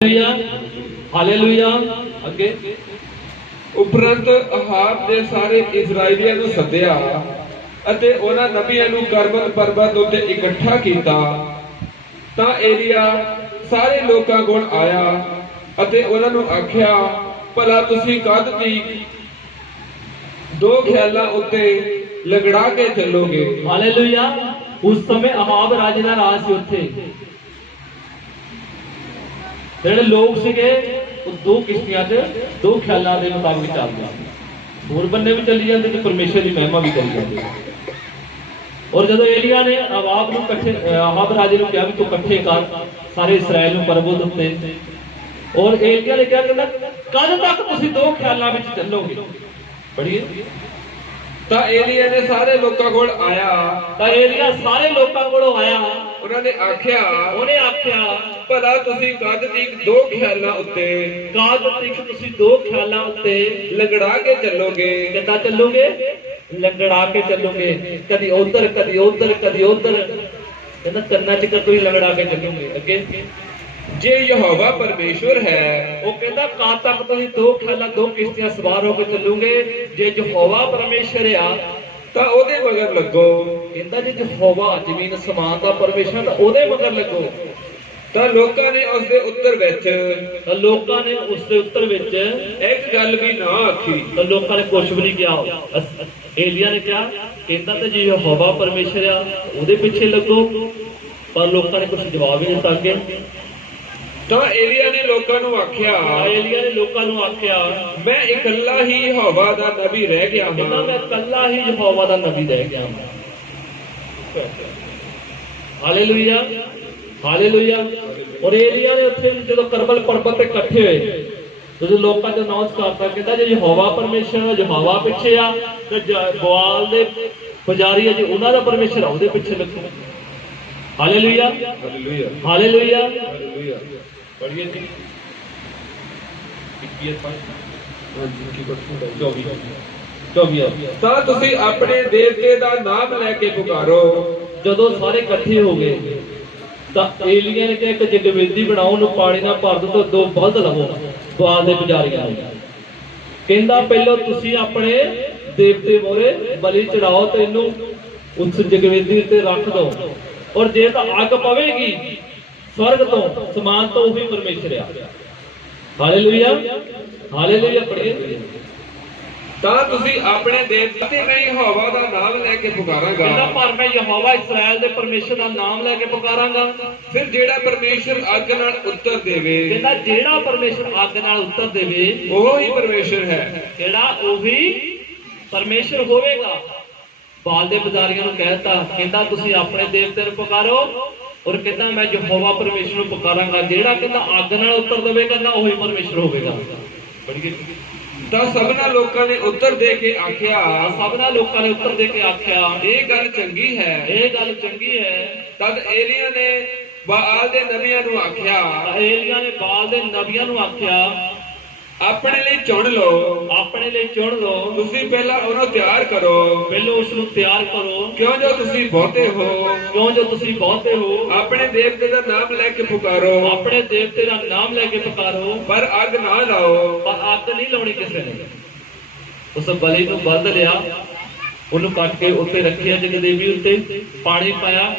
Hallelujah. अगे उपरंत Ahab दे सारे इजराइलियां नूं सद्दिया अते उन्हां नबियां नूं करमल पर्वत उत्ते इकट्ठा कीता। तां एलिया सारे लोकां कोल आया अते उन्हां नूं आख्या, भला तुसीं कद तक दो ख्यालां उत्ते लगड़ा के चलोगे। हालेलुया। उस समय अहाब राजे दा राज सी उत्थे ਜਿਹੜੇ ਲੋਕ ਸੀਗੇ ਉਹ ਦੋ ਕਿਸ਼ਤੀਆਂ 'ਚ ਦੋ ਖਿਆਲਾਂ ਦੇ ਮੁਤਾਬਿਕ ਚੱਲਦੇ ਸੀ। ਹੋਰ ਬੰਨੇ ਵੀ ਚੱਲੀ ਜਾਂਦੇ ਤੇ ਪਰਮੇਸ਼ਰ ਦੀ ਮਹਿਮਾ ਵੀ ਕਰੀ ਜਾਂਦੇ। ਔਰ ਜਦੋਂ ਏਲੀਆ ਨੇ ਅਹਾਬ ਨੂੰ ਅਹਾਬ ਰਾਜੇ ਨੂੰ ਕਿਹਾ ਵੀ ਤੂੰ ਇਕੱਠੇ ਕਰ ਸਾਰੇ ਇਸਰਾਇਲ ਨੂੰ ਪਰਬਤ ਉੱਤੇ, ਔਰ ਏਲੀਆ ਨੇ ਕਿਹਾ ਕਹਿੰਦਾ ਕਦ ਤੱਕ ਤੁਸੀਂ ਦੋ ਖਿਆਲਾਂ ਵਿੱਚ ਚੱਲੋਗੇ। ਪੜ੍ਹੀਏ। ਤਾਂ ਏਲੀਆ ਨੇ ਸਾਰੇ ਲੋਕਾਂ ਕੋਲ ਆਇਆ ਤਾਂ ਏਲੀਆ ਸਾਰੇ ਲੋਕਾਂ ਕੋਲੋਂ ਆਇਆ। ਉਹਨਾਂ ਨੇ ਆਖਿਆ, ਉਹਨੇ ਆਖਿਆ ਭਲਾ ਤੁਸੀਂ ਕਦ ਤੱਕ ਦੋ ਖਿਆਲਾਂ ਉੱਤੇ ਤੁਸੀਂ ਦੋ ਖਿਆਲਾਂ ਉੱਤੇ ਲੰਗੜਾ ਕੇ ਚੱਲੋਗੇ। ਕਿੱਦਾਂ ਚੱਲੋਗੇ? ਲੰਗੜਾ ਕੇ ਚੱਲੋਗੇ। ਕਦੀ ਉਧਰ ਕਦੀ ਉਧਰ ਕਦੀ ਉਧਰ, ਕਹਿੰਦਾ ਕੰਨਾਂ 'ਚ ਕੋਈ ਲੰਗੜਾ ਕੇ ਚੱਲੋਗੇ। ਅੱਗੇ ਜੇ ਯਹੋਵਾ ਪਰਮੇਸ਼ਵਰ ਹੈ, ਉਹ ਕਹਿੰਦਾ ਕਦ ਤੱਕ ਤੁਸੀਂ ਦੋ ਖਿਆਲਾਂ ਦੋ ਕਿਸ਼ਤੀਆਂ ਸਵਾਰ ਹੋ ਕੇ ਚੱਲੋਗੇ। ਜੇ ਯਹੋਵਾ ਪਰਮੇਸ਼ਰ ਆ ਤਾਂ ਉਹਦੇ ਮਗਰ ਲੱਗੋ। ਕਹਿੰਦਾ ਜੇ ਯਹੋਵਾ ਜ਼ਮੀਨ ਸਮਾਨ ਦਾ ਪਰਮੇਸ਼ਰ ਤਾਂ ਉਹਦੇ ਮਗਰ ਲੱਗੋ। ਤਾਂ ਲੋਕਾਂ ਨੇ ਉਸ ਦੇ ਉੱਤਰ ਵਿੱਚ ਇੱਕ ਗੱਲ ਵੀ ਨਾ ਆਖੀ। ਤਾਂ ਲੋਕਾਂ ਨੇ ਕੁਝ ਵੀ ਨਹੀਂ ਕਿਹਾ। ਏਲੀਆ ਨੇ ਕਿਹਾ, ਕਹਿੰਦਾ ਤੇ ਜੇ ਯਹੋਵਾ ਪਰਮੇਸ਼ਰ ਆ ਉਹਦੇ ਪਿੱਛੇ ਲੱਗੋ, ਪਰ ਲੋਕਾਂ ਨੇ ਕੁਝ ਜਵਾਬ ਹੀ ਨਹੀਂ ਦਿੱਤਾ। ਅੱਗੇ ਤਾਂ ਏਲੀਆ ਨੇ ਲੋਕਾਂ ਨੂੰ ਆਖਿਆ, ਮੈਂ ਇਕੱਲਾ ਹੀ ਯਹੋਵਾ ਦਾ ਨਬੀ ਰਹਿ ਗਿਆ ਹਾਂ। ਮੈਂ ਇਕੱਲਾ ਹੀ ਯਹੋਵਾ ਦਾ ਨਬੀ ਰਹਿ ਗਿਆ ਹਾਂ। Hallelujah, hallelujah. ਔਰ ਏਲੀਆ ਨੇ ਉੱਥੇ ਜਦੋਂ ਕਰਮਲ ਪਰਬਤ ਤੇ ਇਕੱਠੇ ਹੋਏ, ਜਦੋਂ ਲੋਕਾਂ ਨੇ ਅਨਾਉਂਸ ਕਰਤਾ, ਕਹਿੰਦਾ ਜੇ ਯਹੋਵਾ ਪਰਮੇਸ਼ਰ ਯਹੋਵਾ ਪਿੱਛੇ ਆ ਤੇ ਬਵਾਲ ਦੇ ਪੁਜਾਰੀ ਆ ਜੇ ਉਹਨਾਂ ਦਾ ਪਰਮੇਸ਼ਰ ਆ ਉਹਦੇ ਪਿੱਛੇ ਲੱਗੋ। Hallelujah, hallelujah, hallelujah, hallelujah. ਪੜ੍ਹੀਏ ਜੀ। ਤਾਂ ਤੁਸੀਂ ਆਪਣੇ ਦੇਵਤੇ ਦਾ ਨਾਮ ਲੈ ਕੇ ਪੁਕਾਰੋ। ਜਦੋਂ ਸਾਰੇ ਇਕੱਠੇ ਹੋ ਗਏ ਤਾਂ ਏਲੀਆ ਨੇ ਕਿਹਾ ਇੱਕ ਜਗਵੇਦੀ ਬਣਾਓ, ਉਹਨੂੰ ਪਾਣੀ ਨਾਲ ਭਰ ਦਿਓ, ਦੋ ਬਲਦ ਲਵੋ ਬਵਾਲ ਦੇ ਪੁਜਾਰੀਆਂ ਨੂੰ। ਕਹਿੰਦਾ ਪਹਿਲਾਂ ਤੁਸੀਂ ਆਪਣੇ ਦੇਵਤੇ ਮੋਰੇ ਬਲੀ ਚੜਾਓ ਤੇ ਇਹਨੂੰ ਉਸ ਜਗਵੇਦੀ ਉੱਤੇ ਰੱਖ ਦਿਓ, ਔਰ ਜੇ ਤਾਂ ਅੱਗ ਪਵੇਗੀ स्वर्ग तो समान तो वही परमेश्वर है। Hallelujah, hallelujah. पढ़िए। ਤਾਂ ਤੁਸੀਂ ਆਪਣੇ ਦੇਵਤੇ ਤੇ ਮੈਂ ਯਹੋਵਾ ਦਾ ਨਾਮ ਲੈ ਕੇ ਪੁਕਾਰਾਂਗਾ। ਕਹਿੰਦਾ ਪਰ ਮੈਂ ਯਹੋਵਾ ਇਸਰਾਇਲ ਦੇ ਪਰਮੇਸ਼ਰ ਦਾ ਨਾਮ ਲੈ ਕੇ ਪੁਕਾਰਾਂਗਾ। ਫਿਰ ਜਿਹੜਾ ਪਰਮੇਸ਼ਰ ਅੱਗ ਨਾਲ ਉੱਤਰ ਦੇਵੇ, ਕਹਿੰਦਾ ਜਿਹੜਾ ਪਰਮੇਸ਼ਰ ਅੱਗ ਨਾਲ ਉੱਤਰ ਦੇਵੇ ਉਹ ਹੀ ਪਰਮੇਸ਼ਰ ਹੈ। ਕਿਹੜਾ? ਉਹੀ ਪਰਮੇਸ਼ਰ ਹੋਵੇਗਾ। ਬਾਲ ਦੇ ਪੁਜਾਰੀਆਂ ਨੂੰ ਕਹਿਤਾ, ਕਹਿੰਦਾ ਤੁਸੀਂ ਆਪਣੇ ਦੇਵਤੇ ਨੂੰ ਪੁਕਾਰੋ, ਔਰ ਕਹਿੰਦਾ ਮੈਂ ਯਹੋਵਾ ਪਰਮੇਸ਼ਰ ਨੂੰ ਪੁਕਾਰਾਂਗਾ। ਜਿਹੜਾ ਕਹਿੰਦਾ ਅੱਗ ਨਾਲ ਉੱਤਰ ਦੇਵੇਗਾ ਨਾ ਉਹੀ ਪਰਮੇਸ਼ਰ ਹੋਵੇਗਾ। ਤਾਂ ਸਭਨਾਂ ਲੋਕਾਂ ਨੇ ਉੱਤਰ ਦੇ ਕੇ ਆਖਿਆ, ਇਹ ਗੱਲ ਚੰਗੀ ਹੈ, ਇਹ ਗੱਲ ਚੰਗੀ ਹੈ। ਤਦ ਏਲੀਆ ਨੇ ਬਾਲ ਦੇ ਨਬੀਆਂ ਨੂੰ ਆਖਿਆ, ਆਪਣੇ ਲਈ ਚੁਣ ਲਓ, ਤੁਸੀਂ ਪਹਿਲਾਂ ਉਹਨੂੰ ਤਿਆਰ ਕਰੋ, ਕਿਉਂ ਜੋ ਤੁਸੀਂ ਬਹੁਤੇ ਹੋ। ਆਪਣੇ ਦੇਵਤੇ ਦਾ ਨਾਮ ਲੈ ਕੇ ਪੁਕਾਰੋ, ਪਰ ਅੱਗ ਨਾ ਲਾਓ। ਅੱਗ ਨਹੀਂ ਲਾਉਣੀ ਕਿਸੇ ਨੇ। ਉਸ ਬਲੀ ਨੂੰ ਬੰਦ ਲਿਆ, ਉਹਨੂੰ ਕੱਟ ਕੇ ਉੱਤੇ ਰੱਖਿਆ ਜਗਦੇਵੀ ਉੱਤੇ, ਪਾਣੀ ਪਾਇਆ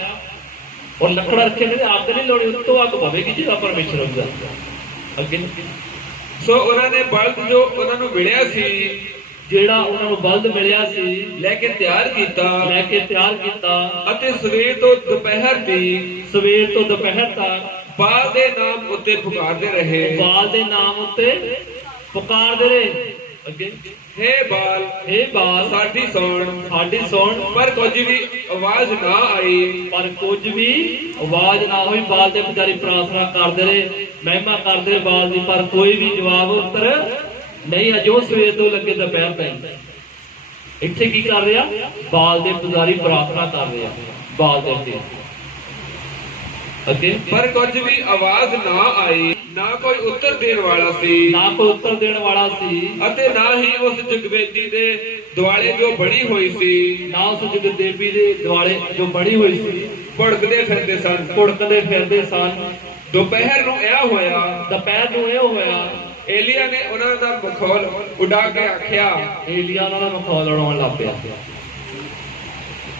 ਔਰ ਲੱਕੜਾ ਰੱਖਿਆ। ਕਹਿੰਦੇ ਅੱਗ ਨਹੀਂ ਲਾਉਣੀ, ਉੱਤੋਂ ਅੱਗ ਪਵੇਗੀ ਜਿਹੜਾ ਪਰਮੇਸ਼ਰ ਹੁੰਦਾ। ਅੱਗੇ ਸੋ ਉਹਨਾਂ ਨੇ ਬਲਦ ਜੋ ਉਹਨਾਂ ਨੂੰ ਮਿਲਿਆ ਸੀ, ਲੈ ਕੇ ਤਿਆਰ ਕੀਤਾ ਅਤੇ ਸਵੇਰ ਤੋਂ ਦੁਪਹਿਰ ਤੱਕ ਬਾਲ ਦੇ ਨਾਮ ਉੱਤੇ ਪੁਕਾਰਦੇ ਰਹੇ। ਅੱਗੇ ਹੇ ਬਾਲ ਸਾਡੀ ਸੁਣ। ਪਰ ਕੁਝ ਵੀ ਆਵਾਜ਼ ਨਾ ਆਈ। ਬਾਲ ਦੇ ਪੁਜਾਰੀ ਪ੍ਰਾਰਥਨਾ ਕਰਦੇ ਰਹੇ, ਮਹਿਮਾ ਕਰਦੇ ਰਹੇ ਬਾਲ ਦੀ, ਪਰ ਕੋਈ ਵੀ ਜਵਾਬ ਉੱਤਰ ਨਹੀਂ। ਅਜੋ ਸਵੇਰ ਤੋਂ ਲੱਗੇ ਦੁਪਹਿਰ ਤਾਈਂ। ਇੱਥੇ ਕੀ ਕਰ ਰਿਹਾ? ਬਾਲ ਦੇ ਪੁਜਾਰੀ ਪ੍ਰਾਰਥਨਾ ਕਰ ਰਿਹਾ ਬਾਲ ਦੇ ਉੱਤੇ। ਅੱਗੇ ਪਰ ਕੁਝ ਵੀ ਆਵਾਜ਼ ਨਾ ਆਈ, ਨਾ ਕੋਈ ਉੱਤਰ ਦੇਣ ਵਾਲਾ ਸੀ, ਅਤੇ ਨਾ ਹੀ ਉਸ ਜਗਵੇਦੀ ਦੇ ਦੁਆਲੇ ਜੋ ਬਣੀ ਹੋਈ ਸੀ, ਭੁੜਕਦੇ ਫਿਰਦੇ ਸਨ। ਦੁਪਹਿਰ ਨੂੰ ਇਹ ਹੋਇਆ, ਦੁਪਹਿਰ ਨੂੰ ਇਹ ਹੋਇਆ, ਏਲੀਆ ਨੇ ਉਹਨਾਂ ਦਾ ਮਖੌਲ ਉਡਾ ਕੇ ਆਖਿਆ, ਏਲੀਆ ਉਹਨਾਂ ਦਾ ਮਖੌਲ ਉਡਾਉਣ ਲੱਗ ਪਿਆ।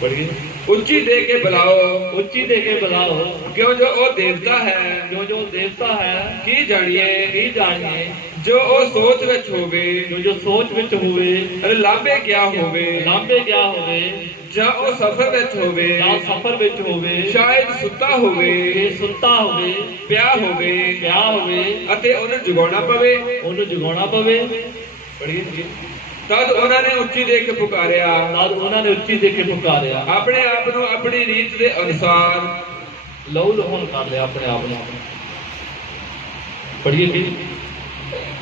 ਪੜ੍ਹੀਏ, ਉੱਚੀ ਦੇ ਕੇ ਬੁਲਾਓ, ਉੱਚੀ ਦੇ ਕੇ ਬੁਲਾਓ, ਕਿਉਂ ਜੋ ਉਹ ਦੇਵਤਾ ਹੈ, ਜੋ ਜੋ ਦੇਵਤਾ ਹੈ, ਕੀ ਜਾਣੀਏ, ਕੀ ਜਾਣੀਏ, ਜੋ ਉਹ ਸੋਚ ਵਿੱਚ ਹੋਵੇ, ਜੋ ਜੋ ਸੋਚ ਵਿੱਚ ਹੋਵੇ, ਅਤੇ ਲਾਂਭੇ ਗਿਆ ਹੋਵੇ, ਲਾਂਭੇ ਗਿਆ ਹੋਵੇ, ਜਾਂ ਉਹ ਸਫ਼ਰ ਵਿੱਚ ਹੋਵੇ, ਜਾਂ ਸਫ਼ਰ ਵਿੱਚ ਹੋਵੇ, ਸ਼ਾਇਦ ਸੁੱਤਾ ਹੋਵੇ, ਇਹ ਸੁੱਤਾ ਹੋਵੇ, ਪਿਆ ਹੋਵੇ, ਵਿਆਹ ਹੋਵੇ, ਅਤੇ ਉਹਨੂੰ ਜਗਾਉਣਾ ਪਵੇ, ਉਹਨੂੰ ਜਗਾਉਣਾ ਪਵੇ। ਪੜ੍ਹੀਏ, ਤਦ ਉਹਨਾਂ ਨੇ ਉੱਚੀ ਦੇ ਕੇ ਪੁਕਾਰਿਆ, ਤਦ ਉਹਨਾਂ ਨੇ ਉੱਚੀ ਦੇ ਕੇ ਪੁਕਾਰਿਆ, ਆਪਣੇ ਆਪ ਨੂੰ ਆਪਣੀ ਰੀਤ ਦੇ ਅਨੁਸਾਰ ਲਹੂ ਲਹਾਨ ਕਰ ਲਿਆ ਆਪਣੇ ਆਪ ਨੂੰ। ਪੜ੍ਹੀਏ ਕਿ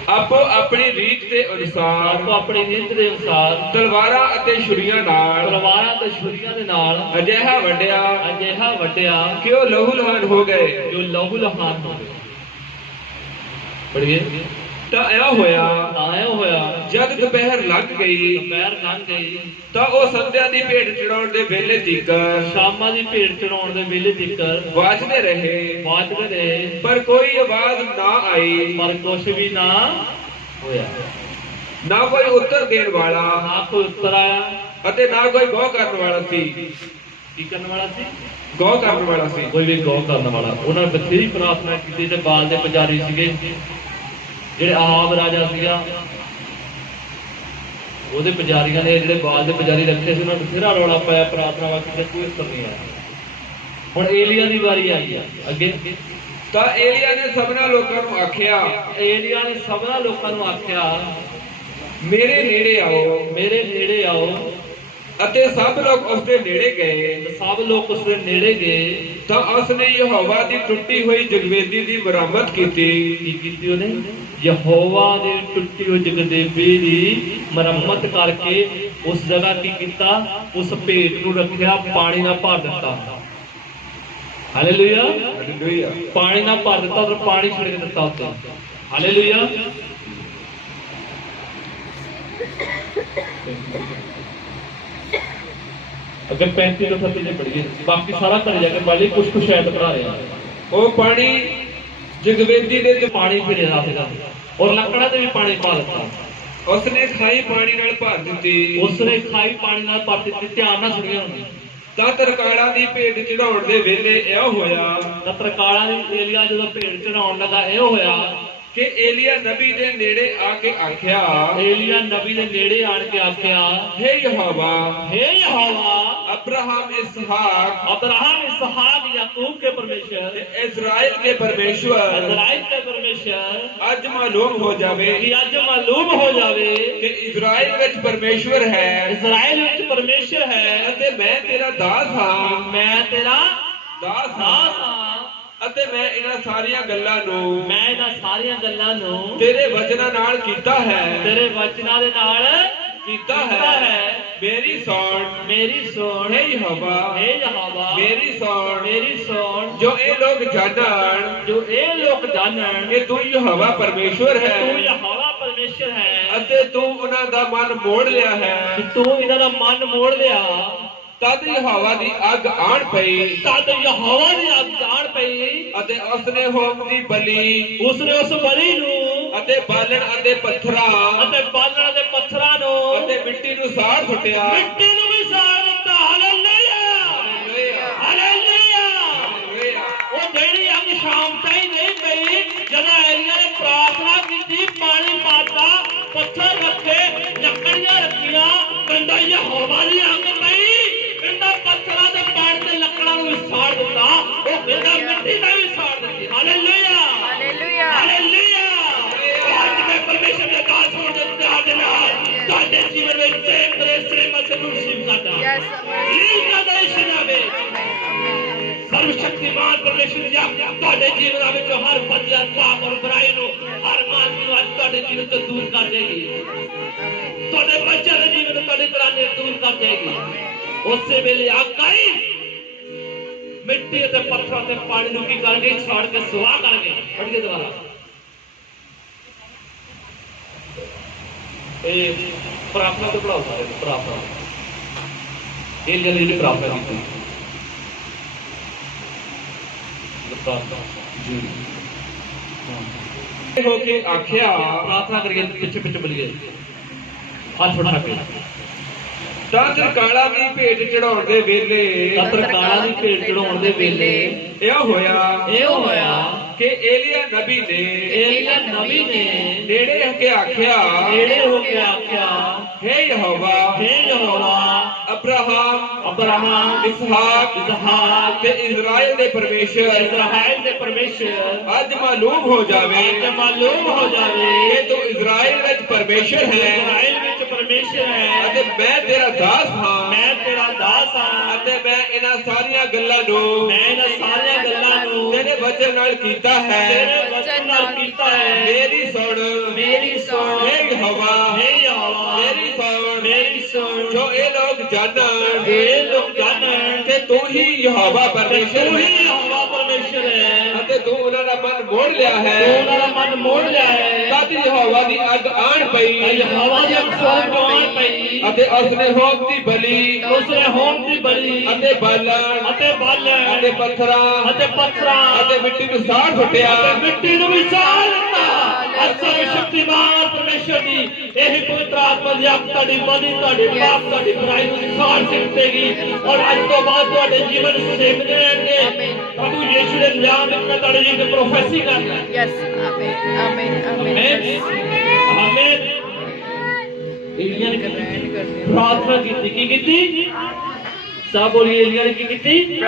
ਆਪੋ ਆਪਣੀ ਰੀਤ ਦੇ ਅਨੁਸਾਰ ਆਪੋ ਆਪਣੀ ਨੀਤ ਦੇ ਅਨੁਸਾਰ ਤਲਵਾਰਾਂ ਅਤੇ ਛੁਰੀਆਂ ਨਾਲ ਤਲਵਾਰਾਂ ਤੇ ਛੁਰੀਆਂ ਦੇ ਨਾਲ ਅਜਿਹਾ ਵੱਢਿਆ ਅਜਿਹਾ ਵੱਢਿਆ ਕਿ ਉਹ ਲਹੂ ਲਹਾਨ ਹੋ ਗਏ। ਜੋ ਲਹੂ ਲਹਾਨ ਹੋ ਗਏ। ਪੜ੍ਹੀਏ, ਤਾਂ ਇਹ ਹੋਇਆ, ਆਇਆ ਹੋਇਆ, ਜਦ ਦੁਪਹਿਰ ਲੰਘ ਗਈ, ਦੁਪਹਿਰ ਲੰਘ ਗਈ, ਤਾਂ ਉਹ ਸੰਧਿਆ ਦੀ ਭੇਟ ਚੜਾਉਣ ਦੇ ਵੇਲੇ ਤੀਕਰ ਸ਼ਾਮਾਂ ਦੀ ਭੇਟ ਚੜਾਉਣ ਦੇ ਵੇਲੇ ਤੀਕਰ ਵਾਜਦੇ ਰਹੇ, ਵਾਜਦੇ ਰਹੇ, ਪਰ ਕੋਈ ਆਵਾਜ਼ ਨਾ ਆਈ, ਪਰ ਕੁਛ ਵੀ ਨਾ ਹੋਇਆ। ਨਾ ਕੋਈ ਉੱਤਰ ਦੇਣ ਵਾਲਾ, ਨਾ ਕੋਈ ਉੱਤਰ ਆਇਆ, ਅਤੇ ਨਾ ਕੋਈ ਗੌ ਕਰਨ ਵਾਲਾ ਸੀ। ਕੀ ਕਰਨ ਵਾਲਾ ਸੀ? ਗੌ ਕਰਨ ਵਾਲਾ ਸੀ। ਕੋਈ ਵੀ ਗੌ ਕਰਨ ਵਾਲਾ। ਉਹਨਾਂ ਨੇ ਬਥੇਰੀ ਪ੍ਰਾਰਥਨਾ ਕੀਤੀ ਤੇ ਬਾਲ ਦੇ ਪੁਜਾਰੀ ਸੀਗੇ, ਜਿਹੜੇ ਆਹਾਬ ਰਾਜਾ ਸੀਗਾ, ਉਹਦੇ ਪੁਜਾਰੀਆਂ ਨੇ ਜਿਹੜੇ ਬਾਲ ਦੇ ਪੁਜਾਰੀ ਰੱਖੇ ਸੀ, ਉਹਨਾਂ ਨੇ ਬਥੇਰਾ ਰੌਲਾ ਪਾਇਆ, ਪ੍ਰਾਰਥਨਾ ਵਾਸਤੇ, ਕੋਈ ਉੱਤਰ ਨਹੀਂ ਆਇਆ। ਹੁਣ ਏਲੀਆ ਦੀ ਵਾਰੀ ਆਈ ਆ ਅੱਗੇ। ਤਾਂ ਏਲੀਆ ਨੇ ਸਭਨਾਂ ਲੋਕਾਂ ਨੂੰ ਆਖਿਆ, ਏਲੀਆ ਨੇ ਸਭਨਾਂ ਲੋਕਾਂ ਨੂੰ ਆਖਿਆ, ਮੇਰੇ ਨੇੜੇ ਆਓ, ਮੇਰੇ ਨੇੜੇ ਆਓ। ਅਤੇ ਸਭ ਲੋਕ ਉਸ ਦੇ ਨੇੜੇ ਗਏ। ਸਭ ਲੋਕ ਉਸ ਦੇ ਨੇੜੇ ਗਏ। ਤਾਂ ਉਸ ਨੇ ਯਹੋਵਾ ਦੀ ਟੁੱਟੀ ਹੋਈ ਜਗਵੇਦੀ ਦੀ ਮੁਰੰਮਤ ਕੀਤੀ। ਕੀ ਕੀਤੀ ਉਹਨੇ? ਯਹੋਵਾ ਦੀ ਟੁੱਟੀ ਹੋਈ ਜਗਵੇਦੀ ਦੀ ਮੁਰੰਮਤ ਕਰਕੇ ਉਸ ਜਗ੍ਹਾ ਕੀ ਕੀਤਾ? ਉਸ ਭੇਟ ਨੂੰ ਰੱਖਿਆ, ਪਾਣੀ ਨਾਲ ਭਰ ਦਿੱਤਾ। Hallelujah, hallelujah. ਪਾਣੀ ਨਾਲ ਭਰ ਦਿੱਤਾ ਤੇ ਪਾਣੀ ਛਿੜਕ ਦਿੱਤਾ ਉੱਤੇ। ਹਾਲੇਲੂਇਆ। ਅੱਗੇ 35 ਤੋਂ 38 ਚ ਪੜੀਏ, ਬਾਕੀ ਸਾਰਾ ਘਰੇ ਜਾ ਕੇ ਪੜ੍ਹ ਲਈ, ਕੁਝ ਸ਼ਾਇਦ ਪੜਾ ਰਿਹਾ। ਉਹ ਪਾਣੀ ਜਗਵੇਦੀ ਦੇ ਚ ਪਾਣੀ ਭਿੜਿਆ ਸੀਗਾ ਔਰ ਲੱਕੜਾਂ ਤੇ ਵੀ ਪਾਣੀ ਪਾ ਦਿੱਤਾ। ਉਸਨੇ ਖਾਈ ਪਾਣੀ ਨਾਲ ਭਰ ਦਿੱਤੀ। ਉਸਨੇ ਖਾਈ ਪਾਣੀ ਨਾਲ ਭਰ ਦਿੱਤੀ। ਧਿਆਨ ਨਾਲ ਸੁਣਿਆ ਹੋਣਾ। ਤਾਂ ਤਰਕਾਲਾਂ ਦੀ ਭੇਟ ਚੜਾਉਣ ਦੇ ਵੇਲੇ ਇਹ ਹੋਇਆ, ਤਾਂ ਤਰਕਾਲਾਂ ਦੀ ਏਲੀਆ ਜਦੋਂ ਭੇਟ ਚੜਾਉਣ ਲੱਗਾ, ਇਹ ਹੋਇਆ ਕਿ ਏਲੀਆ ਨਬੀ ਦੇ ਨੇੜੇ ਆ ਕੇ ਆਖਿਆ, ਏਲੀਆ ਨਬੀ ਦੇ ਨੇੜੇ ਆਣ ਕੇ ਆਖਿਆ, हे यहोवा, हे यहोवा, अब्राहम, इसहाक, अब्राहम, इसहाक, याकूब के परमेश्वर, इज़राइल के परमेश्वर, इज़राइल के परमेश्वर, आज मालूम हो जावे कि आज मालूम हो जावे कि इज़राइल विच परमेश्वर है, इज़राइल विच परमेश्वर है, अते मैं तेरा दास हां, मैं तेरा दास दास हां, हां, ਅਤੇ ਮੈਂ ਇਹਨਾਂ ਸਾਰੀਆਂ ਗੱਲਾਂ ਨੂੰ, ਮੈਂ ਇਹਨਾਂ ਸਾਰੀਆਂ ਗੱਲਾਂ ਨੂੰ ਤੇਰੇ ਵਚਨਾਂ ਨਾਲ ਕੀਤਾ ਹੈ, ਤੇਰੇ ਵਚਨਾਂ ਦੇ ਨਾਲ ਕੀਤਾ ਹੈ। ਮੇਰੀ ਸੁਣ, ਮੇਰੀ ਸੁਣ, हे यहोवा, हे यहोवा, ਮੇਰੀ ਸੁਣ, ਮੇਰੀ ਸੁਣ, ਜੋ ਇਹ ਲੋਕ ਜਾਣਨ ਜੋ ਇਹ ਲੋਕ ਜਾਣਨ ਕਿ ਤੂੰ ਯਹੋਵਾ ਪਰਮੇਸ਼ਵਰ ਹੈ, ਤੂੰ ਯਹੋਵਾ ਪਰਮੇਸ਼ਰ ਹੈ, ਅਤੇ ਤੂੰ ਉਹਨਾਂ ਦਾ ਮਨ ਮੋੜ ਲਿਆ ਹੈ। ਕਿ ਤੂੰ ਇਹਨਾਂ ਦਾ ਮਨ ਮੋੜ ਲਿਆ। ਤਦ ਯਹੋਵਾ ਦੀ ਅੱਗ ਆਣ ਪਈ, ਤਦ ਯਹੋਵਾ ਦੀ ਅੱਗ ਆਣ ਪਈ, ਅਤੇ ਉਸਨੇ ਹੋਮ ਦੀ ਬਲੀ, ਉਸਨੇ ਉਸ ਬਲੀ ਨੂੰ ਅਤੇ ਬਾਲਣ ਅਤੇ ਪੱਥਰਾਂ ਅਤੇ ਬਾਲਣ ਦੇ ਪੱਥਰਾਂ ਨੂੰ ਅਤੇ ਮਿੱਟੀ ਨੂੰ ਸਾੜ ਸੁੱਟਿਆ। ਮਿੱਟੀ ਨੂੰ ਵੀ ਸਾੜ ਦਿੱਤਾ। Hallelujah, hallelujah. ਉਹ ਜਿਹੜੀ ਅੱਗ ਸ਼ਾਮ ਤਾਈਂ ਨਹੀਂ ਪਈ, ਜਦੋਂ ਏਲੀਆ ਨੇ ਪ੍ਰਾਰਥਨਾ ਕੀਤੀ, ਪਾਣੀ ਪਾਤਾ, ਪੱਥਰ ਰੱਖੇ, ਲੱਕੜੀਆਂ ਰੱਖੀਆਂ, ਕਹਿੰਦਾ ਯਹੋਵਾ ਦੀ ਅੱਗ ਪਈ, ਕਹਿੰਦਾ ਪੱਥਰਾਂ ਦੇ ਪਾਣੀ ਤੇ ਲੱਕੜਾਂ ਨੂੰ ਵੀ ਸਾੜ ਦਿੱਤਾ। ਉਹ ਕਹਿੰਦਾ ਮਿੱਟੀ ਦਾ ਵੀ ਸਾੜ ਦਿੱਤੀ। Hallelujah, hallelujah, hallelujah. ਅੱਜ ਮੈਂ ਪਰਮੇਸ਼ਰ ਦੇ ਦਾਸ ਹੋਣ ਦੇ ਪਿਆਰ ਦੇ ਨਾਲ ਤੁਹਾਡੇ ਜੀਵਨ ਵਿੱਚ ਪ੍ਰੇਮ ਮਸੀਹ ਨੂੰ ਰਿਸੀਵ ਕਰਦਾ। ਲੀਲ ਦਾ ਦਰਸ਼ਨ ਆਵੇ। ਸਰਵਸ਼ਕਤੀਮਾਨ ਪਰਮੇਸ਼ਰ ਜੀ ਤੁਹਾਡੇ ਜੀਵਨਾਂ ਵਿੱਚ ਹਰ ਬਦਲਾ, ਪਾਪ ਔਰ ਬੁਰਾਈ ਨੂੰ, ਹਰ ਮਾਨ ਨੂੰ ਅੱਜ ਤੁਹਾਡੇ ਜੀਵਨ ਤੋਂ ਦੂਰ ਕਰ ਦੇਗੀ। ਤੁਹਾਡੇ ਬੱਚਿਆਂ ਦੇ ਜੀਵਨ ਤੋਂ ਤੁਹਾਡੇ ਘਰਾਣੇ ਦੂਰ ਕਰ ਦੇਗੀ। ਉਸੇ ਵੇਲੇ ਅੱਗ ਆਈ, ਮਿੱਟੀ ਅਤੇ ਪੱਥਰਾਂ ਤੇ ਪਾਣੀ ਨੂੰ ਕੀ ਕਰ ਗਈ? ਛਾੜ ਕੇ ਸੁਆਹ ਕਰ ਗਈ। ਪੜ੍ਹੀਏ ਦੁਬਾਰਾ। ਇਹ ਪ੍ਰਾਰਥਨਾ ਤੋਂ ਪੜਾਓ ਸਾਰੇ। ਪ੍ਰਾਰਥਨਾ ਇਹ ਜਿਹੜੀ ਪ੍ਰਾਰਥਨਾ ਕੀਤੀ ਪ੍ਰਾਰਥਨਾ ਹੋ ਕੇ ਆਖਿਆ, ਪ੍ਰਾਰਥਨਾ ਕਰੀਏ, ਪਿੱਛੇ ਪਿੱਛੇ ਬੋਲੀਏ, ਹੱਥ ਉਠਾ ਕੇ। ਤਾਂ ਤਰਕਾਲਾਂ ਦੀ ਭੇਟ ਚੜਾਉਣ ਦੇ ਵੇਲੇ, ਤਰਕਾਲਾਂ ਦੀ ਭੇਟ ਚੜਾਉਣ ਦੇ ਵੇਲੇ ਇਹ ਹੋਇਆ ਕਿ ਏਲੀਆ ਨਬੀ ਨੇ ਨੇੜੇ ਹੋ ਕੇ ਆਖਿਆ, ਹੇ ਯਹੋਵਾ ਅਬਰਾਹਮ ਇਸਹਾਕ ਤੇ ਇਜ਼ਰਾਈਲ ਦੇ ਪਰਮੇਸ਼ਰ, ਅੱਜ ਮਾਲੂਮ ਹੋ ਜਾਵੇ ਕਿ ਤੂੰ ਇਜ਼ਰਾਈਲ ਵਿੱਚ ਪਰਮੇਸ਼ਰ ਹੈ ਅਤੇ ਮੈਂ ਤੇਰਾ ਦਾਸ ਹਾਂ ਅਤੇ ਮੈਂ ਇਹਨਾਂ ਸਾਰੀਆਂ ਗੱਲਾਂ ਨੂੰ ਤੇਰੇ ਵਚਨ ਨਾਲ ਕੀਤਾ ਹੈ। ਮੇਰੀ ਸੁਣ ਹੇ ਯਹੋਵਾ ਮੇਰੀ ਸੁਣ, ਜੋ ਇਹ ਲੋਕ ਜਾਣਨ ਕਿ ਤੂੰ ਹੀ ਯਹੋਵਾ ਪਰਮੇਸ਼ਰ ਹੈ ਅਤੇ ਤੂੰ ਉਹਨਾਂ ਦਾ ਮਨ ਮੋੜ ਲਿਆ ਹੈ। ਤਦ ਯਹੋਵਾ ਦੀ ਅੱਗ ਆਣ ਪਈ ਅਤੇ ਉਸਨੇ ਹੋਮ ਦੀ ਬਲੀ ਅਤੇ ਬਾਲਣ ਅਤੇ ਪੱਥਰਾਂ ਅਤੇ ਮਿੱਟੀ ਨੂੰ ਸਾੜ ਸੁੱਟਿਆ। ਸ਼ਕਤੀਮਾਨ ਪਰਮੇਸ਼ਰ ਦੀ ਇਹ ਪਵਿੱਤਰ ਆਤਮਾ ਦੀ ਆਪ ਤੁਹਾਡੀ ਬਲੀ, ਤੁਹਾਡੇ ਪਾਪ, ਤੁਹਾਡੀ ਬੁਰਾਈ ਨੂੰ ਸਾੜ ਸਿੱਟੇਗੀ ਔਰ ਅੱਜ ਤੋਂ ਬਾਅਦ ਤੁਹਾਡੇ ਜੀਵਨ ਸੇਵ ਦੇਣਗੇ। ਪ੍ਰਭੂ ਯਿਸੂ ਦੇ ਨਾਮ ਵਿੱਚ ਮੈਂ ਤੁਹਾਡੇ ਜੀ ਦੀ ਪ੍ਰੋਫੈਸੀ ਕਰਦਾ। Yes, amen amen amen amen. ਏਲੀਆ ਨੇ ਪ੍ਰਾਰਥਨਾ ਕੀਤੀ। ਕੀ ਕੀਤੀ? ਸਭ ਬੋਲੀਏ, ਏਲੀਆ ਨੇ ਕੀ ਕੀਤੀ?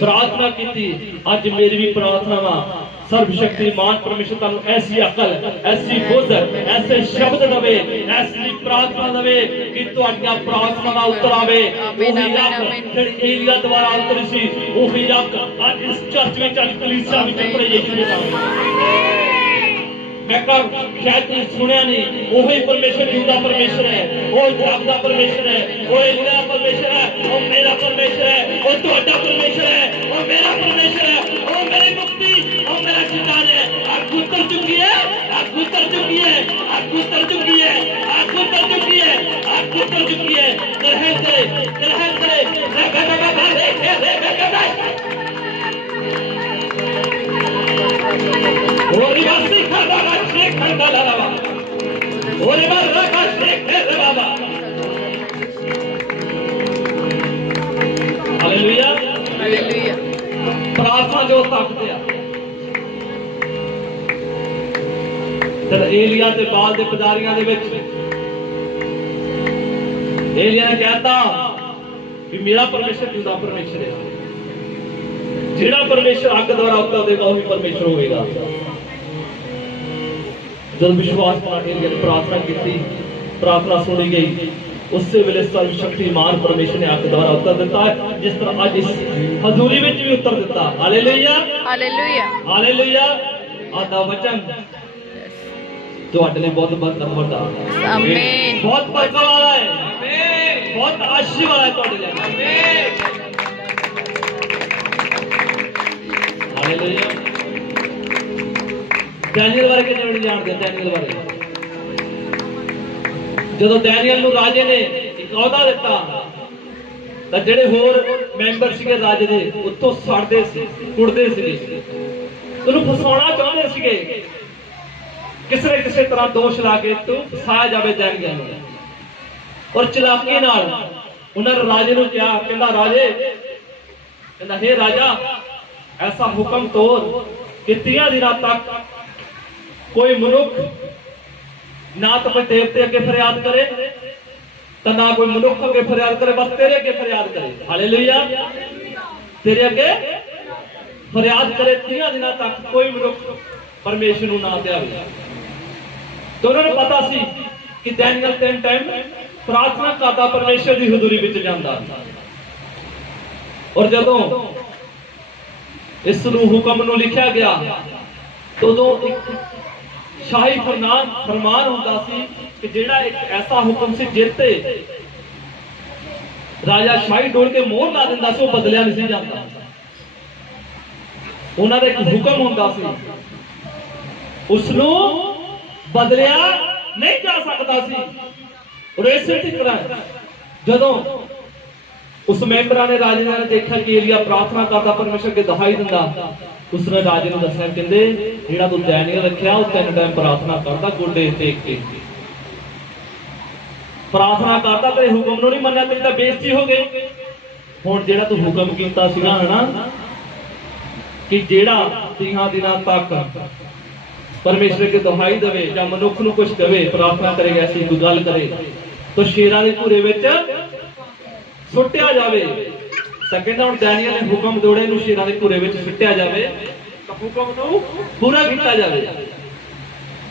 ਪ੍ਰਾਰਥਨਾ ਕੀਤੀ। ਅੱਜ ਮੇਰੀ ਵੀ ਪ੍ਰਾਰਥਨਾ ਵਾ, सर्वशक्तिमान परमेश्वर ਤੁਹਾਨੂੰ ऐसी अकल, ऐसी बुद्ध, ऐसे शब्द दवे, ऐसी प्रार्थना दवे कि ਤੁਹਾਡੀਆਂ ਪ੍ਰਾਰਥਨਾ ਦਾ ਉੱਤਰ ਆਵੇ। ਉਹੀ ਅੱਗ ਜਿਹੜੀ ਏਲੀਆ ਦੁਆਰਾ ਉਤਰੀ ਸੀ, ਉਹੀ ਅੱਗ ਅੱਜ ਇਸ ਚਰਚ ਵਿੱਚ, ਅੱਜ ਕਲੀਸਿਆ ਵਿੱਚ ਪ੍ਰਭੂ ਯਿਸੂ ਦੇ ਨਾਮ। ਮੈਂ ਕਹਾਂ ਸ਼ਾਇਦ ਤੁਸੀਂ ਸੁਣਿਆ ਨਹੀਂ, ਉਹੀ ਪਰਮੇਸ਼ਰ ਜਿੰਦਾ ਪਰਮੇਸ਼ਰ ਹੈ, ਉਹ ਜਗ ਦਾ ਪਰਮੇਸ਼ਰ ਹੈ, ਉਹ ਏਲੀਆ ਦਾ ਪਰਮੇਸ਼ਰ ਹੈ, ਉਹ ਮੇਰਾ ਪਰਮੇਸ਼ਰ ਹੈ, ਉਹ ਤੁਹਾਡਾ ਪਰਮੇਸ਼ਰ ਹੈ, ਉਹ ਮੇਰਾ ਪਰਮੇਸ਼ਰ ਹੈ, ਉਹ ਮੇਰੀ ਮੁਕਤੀ, ਉਹ ਮੇਰਾ ਖਿਦਾਨ ਹੈ। ਅੱਗ ਉਤਰ ਚੁੱਕੀ ਹੈ, ਅੱਗ ਉਤਰ ਚੁੱਕੀ ਹੈ, ਅੱਗ ਉਤਰ ਚੁੱਕੀ ਹੈ, ਅੱਗ उतर चुकी है, आग उतर चुकी है। ग्रहण करे, ग्रहण करे। Hallelujah, hallelujah. प्रार्थना जो ताकत है। जब एलिया ते बाल दे पुजारियां दे विच एलिया ने कहता कि मेरा परमेश्वर जिंदा परमेश्वर है, जिहड़ा परमेश्वर अग द्वारा उत्तर देगा वही परमेश्वर होगा। जब विश्वास एलिया ने प्रार्थना की, प्रार्थना सुनी गई, उससे वेले सर्वशक्तिमान परमेश्वर ने अग द्वारा उत्तर दिता है, जिस तरह आज इस हजूरी में भी उत्तर दिता। Hallelujah, hallelujah, hallelujah. आदा वचन ਤੁਹਾਡੇ ਲਈ ਬਹੁਤ ਬਹੁਤ ਨੰਬਰ ਦਾ ਆਮੀਨ, ਬਹੁਤ ਬਰਕਤ ਵਾਲਾ ਹੈ, ਆਮੀਨ, ਬਹੁਤ ਆਸ਼ੀਰਵਾਦ ਵਾਲਾ ਹੈ ਤੁਹਾਡੇ ਲਈ, ਆਮੀਨ, ਹਾਲੇਲੂਇਆ। ਡੈਨੀਅਲ ਬਾਰੇ ਕਿਹਨੇ ਨਹੀਂ ਜਾਣਦੇ? ਡੈਨੀਅਲ ਬਾਰੇ, ਜਦੋਂ ਡੈਨੀਅਲ ਨੂੰ ਰਾਜੇ ਨੇ ਇੱਕ ਅਹੁਦਾ ਦਿੱਤਾ ਤਾਂ ਜਿਹੜੇ ਹੋਰ ਮੈਂਬਰ ਸੀਗੇ ਰਾਜੇ ਦੇ ਉੱਥੋਂ ਸੜਦੇ ਸੀ, ਕੁੱਟਦੇ ਸੀਗੇ, ਉਹਨੂੰ ਫਸਾਉਣਾ ਚਾਹੁੰਦੇ ਸੀਗੇ। किसी न किसी तरह दोष ला के तू फसाया जाए डैनियल नूं, और चलाकी नाल उन्होंने राजे नूं कहा, कहंदा राजे, कहंदा हे राजा, ऐसा हुक्म तोड़ कि 30 दिनों तक कोई मनुख ना तो कोई देवते अगे फरियाद करे तो ना कोई मनुख अगे फरियाद करे, बस तेरे अगे फरियाद करे। हालेलुया, तेरे अगे फरियाद करे। 30 दिनों तक कोई मनुख परमेश्वर नूं ना ध्यावे। तो उन्होंने पता सी कि डैनियल 3 टाइम प्रार्थना करता, परमेश्वर की हजूरी विच जांदा, और जदों इस हुक्म नूं लिखिया गया तो एक शाही फरमान हुंदा सी कि जिहड़ा एक ऐसा हुक्म सी जिते राजा शाही डोल के मोहर ला दिंदा सी, वो बदलिया नहीं जाता। उन्हां दा एक हुक्म हुंदा सी, उसनूं बदलिया नहीं जा सकता सी। और इस तरह जदों उस मेंबरां ने राजे ने देखा कि एलिया प्रार्थना करता, परमेश्वर के दहाई दिंदा, ਉਸਨੇ ਰਾਜੇ ਨੂੰ ਦੱਸਿਆ, ਕਹਿੰਦੇ ਜਿਹੜਾ ਤੂੰ ਡੈਨੀਅਲ ਰੱਖਿਆ ਉਹ 3 ਟਾਈਮ ਪ੍ਰਾਰਥਨਾ ਕਰਦਾ ਗੋਡੇ ਟੇਕ ਕੇ, ਪ੍ਰਾਰਥਨਾ ਕਰਦਾ, ਤੇ ਹੁਕਮ ਨੂੰ ਨਹੀਂ ਮੰਨਿਆ, ਤੇਰੀ ਤਾਂ ਬੇਇੱਜ਼ਤੀ ਹੋ ਗਈ। ਹੁਣ ਜਿਹੜਾ ਤੂੰ ਹੁਕਮ ਕੀਤਾ ਸੀਗਾ ਹਨਾ ਕਿ ਜਿਹੜਾ 30 ਦਿਨਾਂ ਤੱਕ ਪਰਮੇਸ਼ਰ ਕੇ ਦੁਹਾਈ ਦੇਵੇ ਜਾਂ ਮਨੁੱਖ ਨੂੰ ਕੁਝ ਕਵੇ, ਪ੍ਰਾਰਥਨਾ ਕਰੇਗਾ, ਐਸੀ ਕੋਈ ਗੱਲ ਕਰੇ ਤਾਂ ਸ਼ੇਰਾਂ ਦੇ ਘੂਰੇ ਵਿੱਚ ਸੁੱਟਿਆ ਜਾਵੇ। ਤਾਂ ਕਹਿੰਦਾ ਹੁਣ ਡੈਨੀਅਲ ਨੇ ਹੁਕਮ ਦੋੜੇ ਨੂੰ ਸ਼ੇਰਾਂ ਦੇ ਘੂਰੇ ਵਿੱਚ ਸੁੱਟਿਆ ਜਾਵੇ, ਤਾਂ ਹੁਕਮ ਨੂੰ ਪੂਰਾ ਕੀਤਾ ਜਾਵੇ।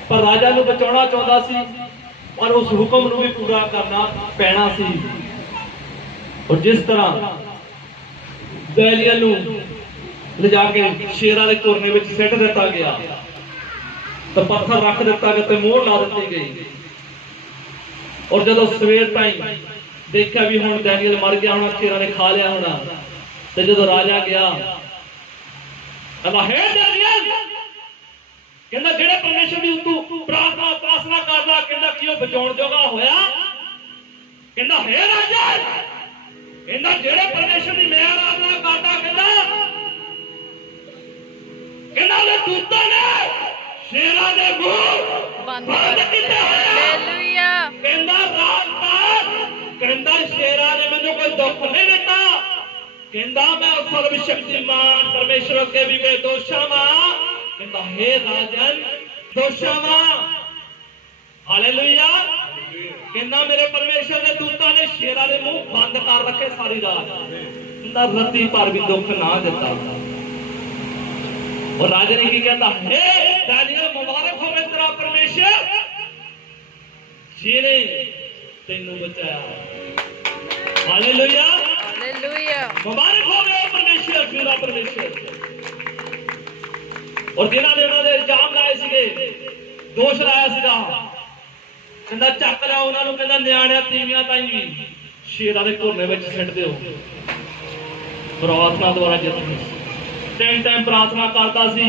ਪਰ ਰਾਜਾ ਨੂੰ ਬਚਾਉਣਾ ਚਾਹੁੰਦਾ ਸੀ, ਪਰ ਉਸ ਹੁਕਮ ਨੂੰ ਵੀ ਪੂਰਾ ਕਰਨਾ ਪੈਣਾ ਸੀ। ਔਰ ਜਿਸ ਤਰ੍ਹਾਂ ਡੈਨੀਅਲ ਨੂੰ ਲਿਜਾ ਕੇ ਸ਼ੇਰਾਂ ਦੇ ਘੁਰਨੇ ਵਿੱਚ ਸਿੱਟ ਦਿੱਤਾ ਗਿਆ, ਤਾਂ ਪੱਥਰ ਰੱਖ ਦਿੱਤਾ ਗਿਆ ਤੇ ਮੋਹਰ ਲਾ ਦਿੱਤੀ ਗਈ। ਔਰ ਜਦੋਂ ਸਵੇਰ ਤਾਈਂ ਦੇਖਿਆ ਵੀ ਹੁਣ ਡੈਨੀਅਲ ਮਰ ਗਿਆ ਹੋਣਾ, ਸ਼ੇਰਾਂ ਨੇ ਖਾ ਲਿਆ ਹੋਣਾ, ਤੇ ਜਦੋਂ ਰਾਜਾ ਗਿਆ ਕਹਿੰਦਾ ਹੈ ਡੈਨੀਅਲ, ਕਹਿੰਦਾ ਜਿਹੜੇ ਪਰਮੇਸ਼ਰ ਦੀ ਤੂੰ ਪ੍ਰਾਰਥਨਾ ਉਪਾਸਨਾ ਕਰਦਾ, ਕਹਿੰਦਾ ਕੀ ਉਹ ਬਚਾਉਣ ਜੋਗਾ ਹੋਇਆ? ਕਹਿੰਦਾ ਹੈ ਰਾਜਾ, ਕਹਿੰਦਾ ਜਿਹੜੇ ਪਰਮੇਸ਼ਰ ਦੀ ਮੈਂ ਆਰਾਧਨਾ ਕਰਦਾ, ਕਹਿੰਦਾ ਉਹਦੇ ਦੂਤਾਂ ਨੇ ਸ਼ੇਰਾਂ ਦੇ ਮੂੰਹ ਬੰਦ ਕੀਤੇ ਹੋਏ। ਹਾਲੇਲੂਇਆ। ਕਹਿੰਦਾ ਰਾਤ ਪਾਤ, ਕਹਿੰਦਾ ਸ਼ੇਰਾਂ ਨੇ ਮੈਨੂੰ ਕੋਈ ਦੁੱਖ ਨਹੀਂ ਦਿੱਤਾ, ਕਹਿੰਦਾ ਮੈਂ ਸਰਵ ਸ਼ਕਤੀਮਾਨ ਪਰਮੇਸ਼ਰ ਅੱਗੇ ਵੀ ਬੇਦੋਸ਼ਾ ਵਾਂ, ਕਹਿੰਦਾ ਹੈ ਰਾਜਨ ਦੋਸ਼ਾ ਵਾਂ। ਹਾਲੇਲੂਇਆ। ਕਹਿੰਦਾ ਮੇਰੇ ਪਰਮੇਸ਼ਰ ਦੇ ਦੂਤਾਂ ਨੇ ਸ਼ੇਰਾਂ ਦੇ ਮੂੰਹ ਬੰਦ ਕਰ ਰੱਖੇ ਸਾਰੀ ਰਾਤ, ਕਹਿੰਦਾ ਰੱਤੀ ਭਰ ਵੀ ਦੁੱਖ ਨਾ ਦਿੱਤਾ। और राजा ने की कहता है दानियल मुबारक हो तेरा परमेश्वर जिने तेनू बचाया। Hallelujah hallelujah. मुबारक हो गए परमेश्वर, मेरा परमेश्वर। और जिन्हां ने उन्हां दे इल्जाम लाए सीगे, दोष लाया सीगा, कहंदा ਚੱਕ ਲਿਆ ਉਹਨਾਂ ਨੂੰ, ਕਹਿੰਦਾ ਨਿਆਣਿਆਂ ਤੀਵੀਆਂ ਤਾਈਂ ਵੀ ਸ਼ੇਰਾਂ ਦੇ ਘੁਰਨੇ ਵਿੱਚ ਸਿੱਟ ਦਿਓ। ਪ੍ਰਾਰਥਨਾ ਦੁਆਰਾ ਜਿੱਤ 3 ਟਾਈਮ ਪ੍ਰਾਰਥਨਾ ਕਰਦਾ ਸੀ,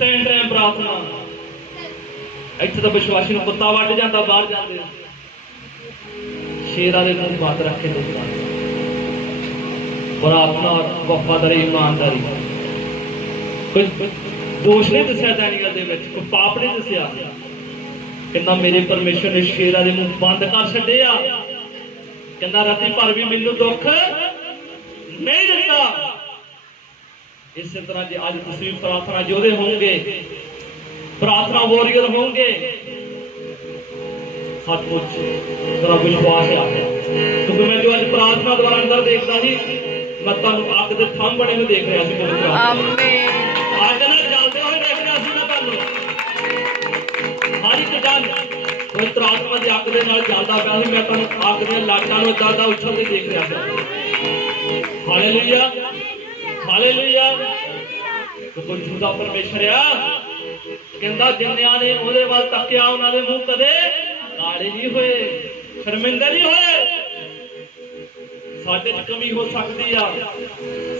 3 ਟਾਈਮ ਪ੍ਰਾਰਥਨਾ। ਇੱਥੇ ਤਾਂ ਵਿਸ਼ਵਾਸੀ ਨੂੰ ਕੁੱਤਾ ਵੱਢ ਜਾਂਦਾ ਬਾਹਰ ਜਾਂਦੇ, ਸ਼ੇਰਾਂ ਦੇ ਮੂੰਹ ਬੰਦ ਰੱਖੇ ਦਿੱਤਾ। ਪ੍ਰਾਰਥਨਾ, ਵਫਾਦਾਰੀ, ਇਮਾਨਦਾਰੀ, ਕੋਈ ਦੋਸ਼ ਨਹੀਂ ਦੱਸਿਆ ਡੈਨੀਅਲ ਦੇ ਵਿੱਚ, ਕੋਈ ਪਾਪ ਨਹੀਂ ਦੱਸਿਆ। ਕਹਿੰਦਾ ਮੇਰੇ ਪਰਮੇਸ਼ਰ ਨੇ ਸ਼ੇਰਾਂ ਦੇ ਮੂੰਹ ਬੰਦ ਕਰ ਛੱਡਿਆ, ਕਹਿੰਦਾ ਰਾਤੀ ਭਰ ਵੀ ਮੈਨੂੰ ਦੁੱਖ ਨਹੀਂ ਦਿੱਤਾ। ਇਸੇ ਤਰ੍ਹਾਂ ਜੇ ਅੱਜ ਤੁਸੀਂ ਪ੍ਰਾਰਥਨਾ ਯੋਧੇ ਹੋਵੋਗੇ, ਪ੍ਰਾਰਥਨਾ ਵਾਰੀਅਰ ਹੋਵੋਗੇ, ਸੱਚਮੁੱਚ ਮੇਰਾ ਵਿਸ਼ਵਾਸ ਆ, ਕਿਉਂਕਿ ਮੈਂ ਜੋ ਅੱਜ ਪ੍ਰਾਰਥਨਾ ਦੁਆਰਾ ਅੰਦਰ ਦੇਖਦਾ ਸੀ, ਮੈਂ ਤੁਹਾਨੂੰ ਅੱਗ ਦੇ ਥੰਮ ਬਣੇ ਨੂੰ ਦੇਖ ਰਿਹਾ ਸੀ। ਆਮੀਨ। ਅੱਗ ਨਾਲ ਜਲਦੇ ਹੋਏ ਦੇਖ ਰਿਹਾ ਸੀ ਮੈਂ ਤੁਹਾਨੂੰ, ਹਰ ਇੱਕ ਗੱਲ ਕੋਈ ਪ੍ਰਾਰਥਨਾ ਦੀ ਅੱਗ ਦੇ ਨਾਲ ਜਲਦਾ ਪਿਆ ਸੀ, ਮੈਂ ਤੁਹਾਨੂੰ ਅੱਗ ਦੇ ਲਾਟਾਂ ਨੂੰ ਜਲਦਾ ਉਛਲਦੇ ਦੇਖ ਰਿਹਾ ਸੀ। Hallelujah, hallelujah. ਕੋਈ ਝੂਠਾ ਪਰਮੇਸ਼ਰ ਆ, ਕਹਿੰਦਾ ਜਿੰਨਿਆਂ ਨੇ ਉਹਦੇ ਵੱਲ ਤੱਕਿਆ ਉਹਨਾਂ ਦੇ ਮੂੰਹ ਕਦੇ ਕਾਲੇ ਨਹੀਂ ਹੋਏ, ਸ਼ਰਮਿੰਦੇ ਨਹੀਂ ਹੋਏ। ਸਾਡੇ 'ਚ ਕਮੀ ਹੋ ਸਕਦੀ ਆ,